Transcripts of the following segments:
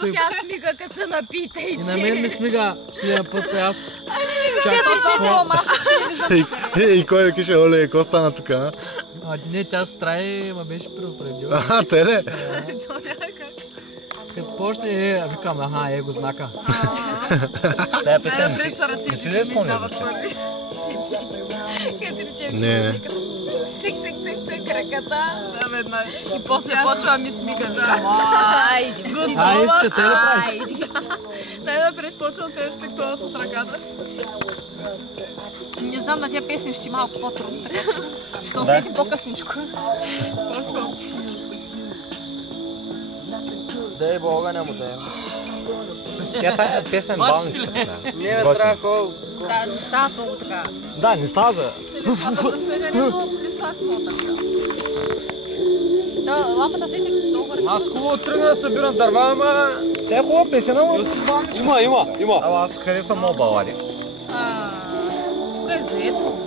Тя смига, като се напита и И на мен ми смига следния път, аз И кой да кише, оле, какво стана тук, а? не, тя се страи, ма беше предупредил. Те ли? Като почне, викам, аха, его знака. Тая песен не си ли я спомняш вече? Не. Цик, ръката. И после почва ми смига. Айде, Ивче, те ли правиш? Най-напред почвам тестектова с ръката. Не знам, на тия песни ще малко по-трудно, така че ще усетим по-късничко. Дай Бога, няма да е. Тя тая песен балничка. Не, бе, трябва колко. Да, не става много така. Да, не става за... Телефонът за смегането, лишва с много така. Да, лампата свети много ръка. Аз хубаво тръгна да събирам дърва, ама... Тя е хубава песен, ама балничка. Има. Ама аз харесвам много балади. Тук е заето.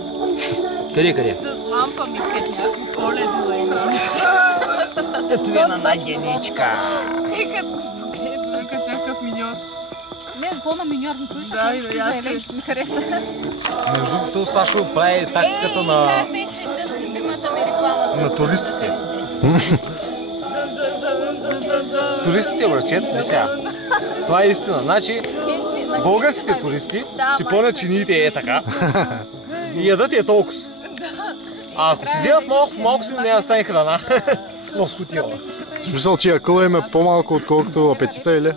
Къде? С лампа ми кетна. Коледно е. Ето ви на най-геничка. Сега го погледна, като някакъв миньор. Мен по-на миньор ми слуша. Да, и да, аз зеленчето ми хареса. Между другото, Сашо прави тактиката на... Как беше да си любимата ми рекламата? на туристите. Туристите, братчет, не сега. Това е истина. Значи, българските туристи си пълнят чиниите е така и ядат е толкова. А ако си вземат малко си не стане храна. Много спотила. В смисъл, че акъла им е по-малко отколкото апетита, или?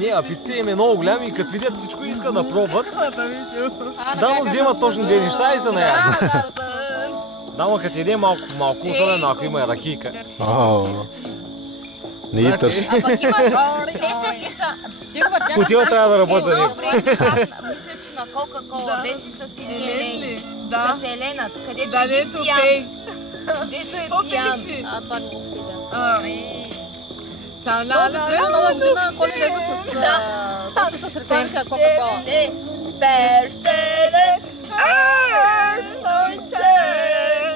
Не, апетитът им е много голям и като видят всичко искат да пробват. Да, но вземат точно две неща и са наясни. Да, но като еде малко, особено ако има ракийка. Не ги търси. А пък имаш, сещаш ли са? Отива трябва да работи за него. Мисля, че на Кока-Кола беше с Елени. С Елена, където е пиян. Където е пиян. Това не го следя. Нова година, Коледа идва точно с рекламите на Кока-Кола. Ферштеле,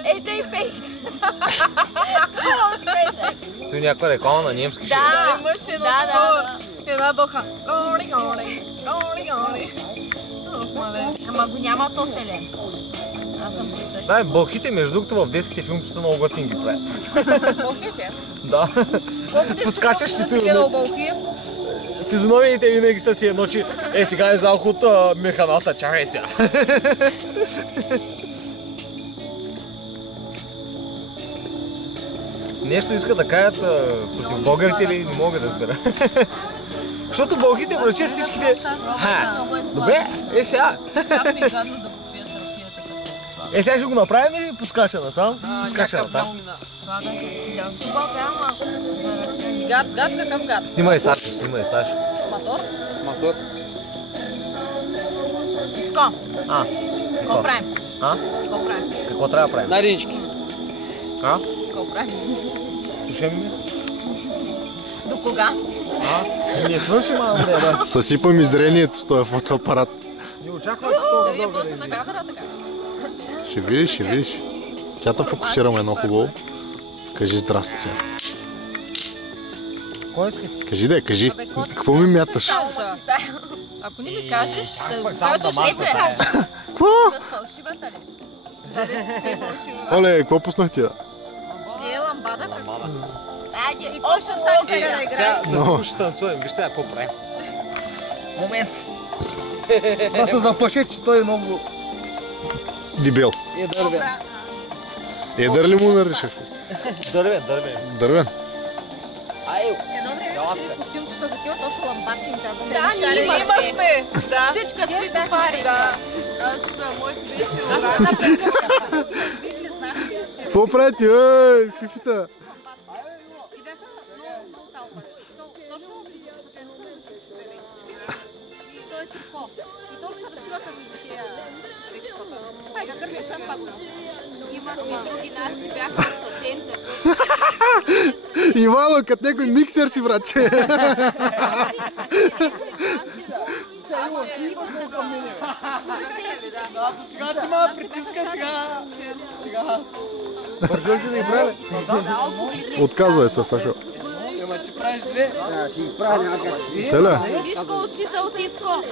ей, тъй пейте. Много смешен. Той някаква реклама на немски ще. Да, имаше едно такова. Една бълха. Ама го няма то селен. Аз съм притъж. Да, бълхите, между другото, в детските филмчета много готин ги правят. Бълхите? Да. Подскачащите. Бълхи? Физиономиите винаги са си едно, че сега е залко от механата, чакай сега. Нещо иска да кажат против българите или не мога да разбера. Защото българите връщат всичките... Добре, сега. Сега ще го направим и подскача насам. Подскача натам. Гад. Снимай Сашо, Мотор? Мотор. Иско. Какво правим? Какво трябва да правим? Наринчки. Какво правим? Слушай ми? До кога? Не свършим, да. Съсипа ми зрението с този фотоапарат. Не очаквай толкова Вие дълго да после на камера така. Ще видиш. Тя те фокусираме едно хубаво. Кажи здрасти сега. Кой искате? Кажи. Какво ми мяташ? Ако не ми кажеш, да само кажеш, да ето е. Какво? Да с фалшивата ли? Оле, какво пуснах тия? Не е ламбада. Айде, още остане сега да играем. Сега с него ще танцуем. Виж сега какво правим. Момент. Да се запаше, че той е много... Дебел. Е дървен. Едър ли му наричаш? Дървен. Дървен. Едно време имаше ли костюмчета такива, точно ламбатинка. Да, ние имахме. Да. Всичка цветофари. Да. Аз моите беше Какво правите? Фифита? И бяха много талпа. Точно потенцията електрички. И той е типо. И точно се разшиваха между тия речетата. Ай, какъв е шанс пак? Имах и други наши, бяха от сатента. Ивало, като някой миксер си, братче. Сега ти ма притиска, сега аз. Бързо ли да играе? Отказвай се, Сашо. ма ти правиш две. Ще ги правя някакви. Теля, Виж колко ти за отиско.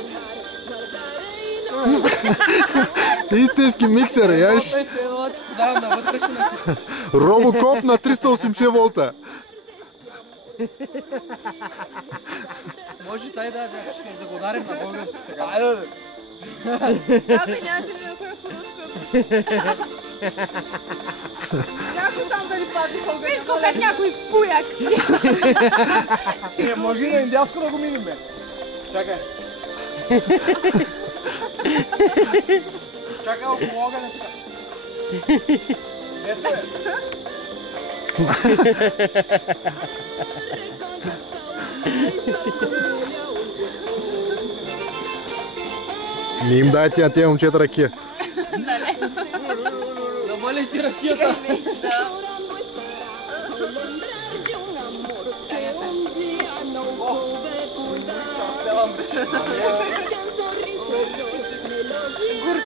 истински миксер, яш. Той се едно ти подавам на вътрешен. Робокоп на 380 волта. Може тай да искаш да го ударим на български. Абе, нямате ли на кой по-руско? Някой сам да ни пази българ. Виж колко някой пуяк си. Може и на индианско да го минем, бе. Чакай. Чакай около огъня тук. Ето е. Не им дайте на тези момчета ракия. Намали ти ракията. Селам беше.